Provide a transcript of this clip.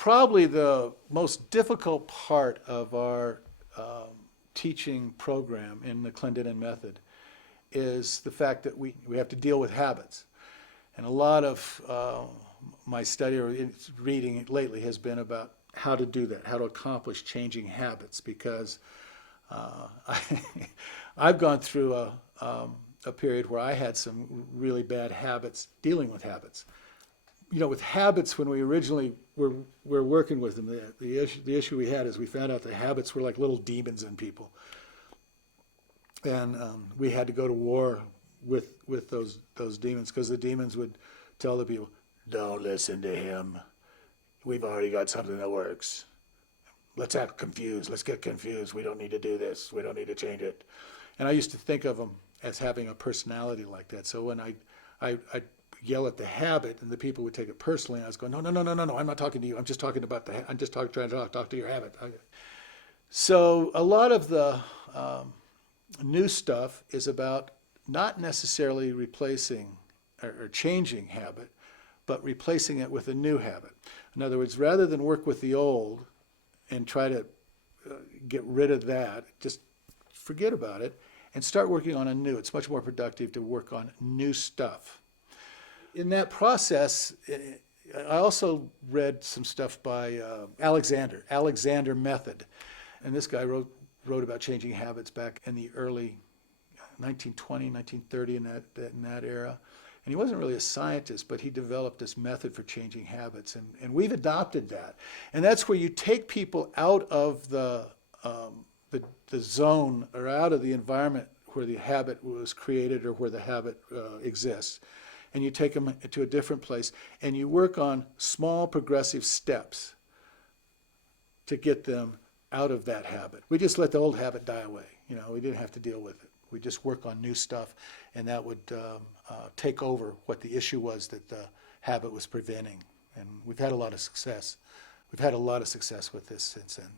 probably the most difficult part of our teaching program in the Clendenin Method is the fact that we have to deal with habits. And a lot of my study or reading lately has been about how to do that, how to accomplish changing habits, because I, I've gone through a period where I had some really bad habits dealing with habits. With habits, when we originally were working with them, the issue we had is we found out the habits were like little demons in people, and we had to go to war with those demons, because the demons would tell the people, "Don't listen to him. We've already got something that works. Let's act confused. Let's get confused. We don't need to do this. We don't need to change it." And I used to think of them as having a personality like that. So when I yell at the habit, and the people would take it personally, and I was going, no, I'm not talking to you. I'm just talking about I'm just trying to talk to your habit. So a lot of the new stuff is about not necessarily replacing or changing habit, but replacing it with a new habit. In other words, rather than work with the old and try to get rid of that, just forget about it and start working on a new. It's much more productive to work on new stuff. In that process, I also read some stuff by Clendenin Method. And this guy wrote about changing habits back in the early 1920, 1930, in that era. And he wasn't really a scientist, but he developed this method for changing habits. And we've adopted that. And that's where you take people out of the zone or out of the environment where the habit was created or where the habit exists. And you take them to a different place, and you work on small progressive steps to get them out of that habit. We just let the old habit die away. We didn't have to deal with it. We just work on new stuff, and that would take over what the issue was that the habit was preventing. And we've had a lot of success. We've had a lot of success with this since then.